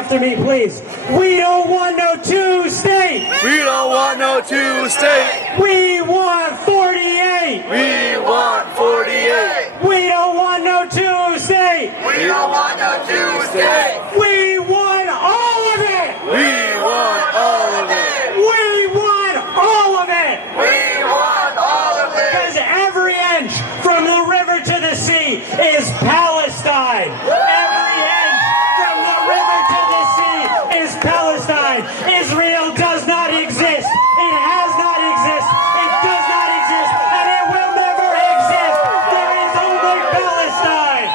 after me, please. We don't want no two-state. We don't want no two-state. We want 48. We want 48. We don't want no two-state. We don't want no two-state. We want all of it. We want all of it. We want all of it. We want all of it. Because every inch from the river to the sea is Palestine. Every inch from the river to the sea is Palestine. Israel does not exist. It has not exist. It does not exist. And it will never exist. There is only Palestine.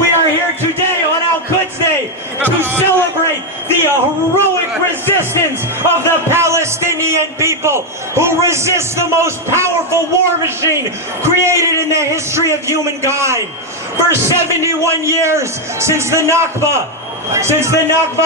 We are here today on Al-Quds Day to celebrate the heroic resistance of the Palestinian people who resist the most powerful war machine created in the history of humankind. For 71 years since the Nakba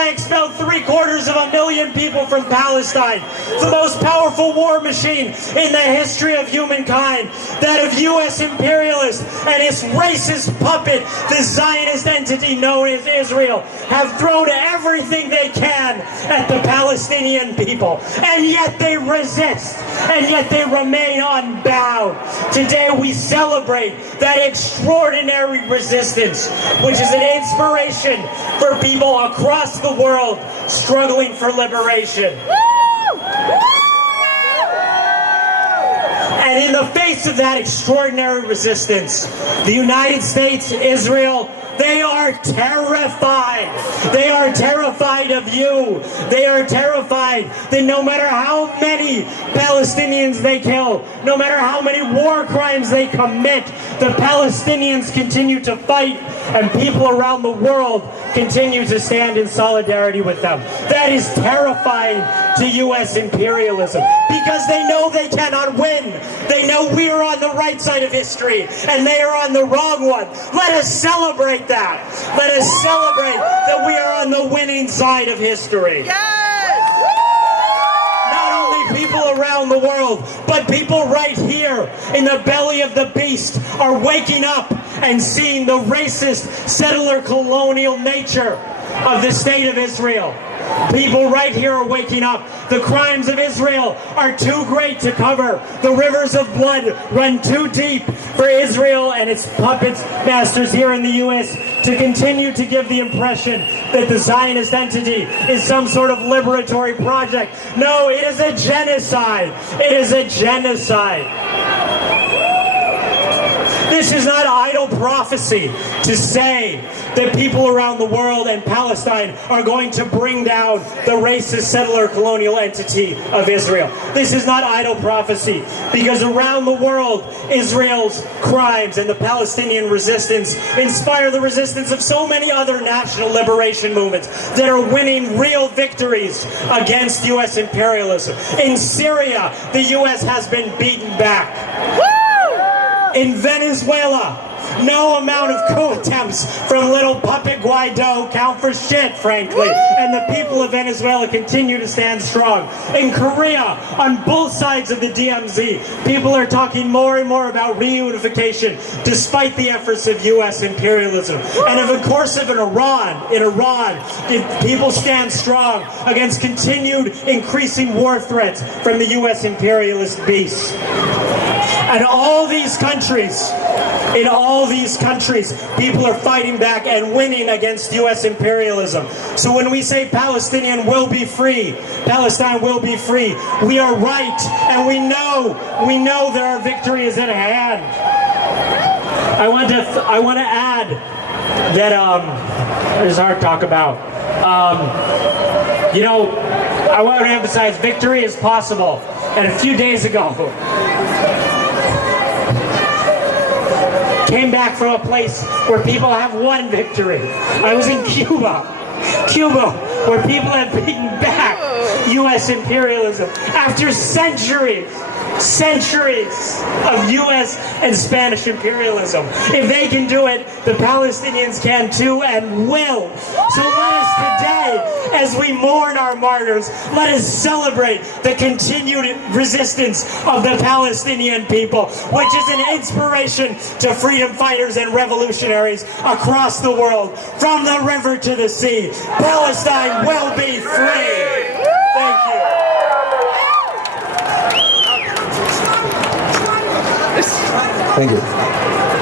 expelled 750,000 people from Palestine, the most powerful war machine in the history of humankind, that of U.S. imperialists and its racist puppet, the Zionist entity known as Israel, have thrown everything they can at the Palestinian people, and yet they resist, and yet they remain unbound. Today we celebrate that extraordinary resistance, which is an inspiration for people across the world struggling for liberation. And in the face of that extraordinary resistance, the United States, Israel, they are terrified. They are terrified of you. They are terrified that no matter how many Palestinians they kill, no matter how many war crimes they commit, the Palestinians continue to fight, and people around the world continue to stand in solidarity with them. That is terrifying to U.S. imperialism, because they know they cannot win. They know we are on the right side of history, and they are on the wrong one. Let us celebrate that. Let us celebrate that we are on the winning side of history. Not only people around the world, but people right here in the belly of the beast are waking up and seeing the racist, settler, colonial nature of the state of Israel. People right here are waking up. The crimes of Israel are too great to cover. The rivers of blood run too deep for Israel and its puppet masters here in the U.S. to continue to give the impression that the Zionist entity is some sort of liberatory project. No, it is a genocide. It is a genocide. This is not idle prophecy to say that people around the world and Palestine are going to bring down the racist settler colonial entity of Israel. This is not idle prophecy, because around the world, Israel's crimes and the Palestinian resistance inspire the resistance of so many other national liberation movements that are winning real victories against U.S. imperialism. In Syria, the U.S. has been beaten back. In Venezuela, no amount of coup attempts from little puppet Guaido count for shit, frankly. And the people of Venezuela continue to stand strong. In Korea, on both sides of the DMZ, people are talking more and more about reunification, despite the efforts of U.S. imperialism. And of course, in Iran, people stand strong against continued increasing war threats from the U.S. imperialist beast. And in all these countries, people are fighting back and winning against U.S. imperialism. So when we say Palestinian will be free, Palestine will be free, we are right, and we know that our victory is at hand. I want to add that there's hard to talk about. I want to emphasize victory is possible. And a few days ago, came back from a place where people have won victory. I was in Cuba, where people have beaten back U.S. imperialism after centuries centuries of U.S. and Spanish imperialism. If they can do it, the Palestinians can too and will. So let us today, as we mourn our martyrs, let us celebrate the continued resistance of the Palestinian people, which is an inspiration to freedom fighters and revolutionaries across the world. From the river to the sea, Palestine will be free. Thank you. Thank you.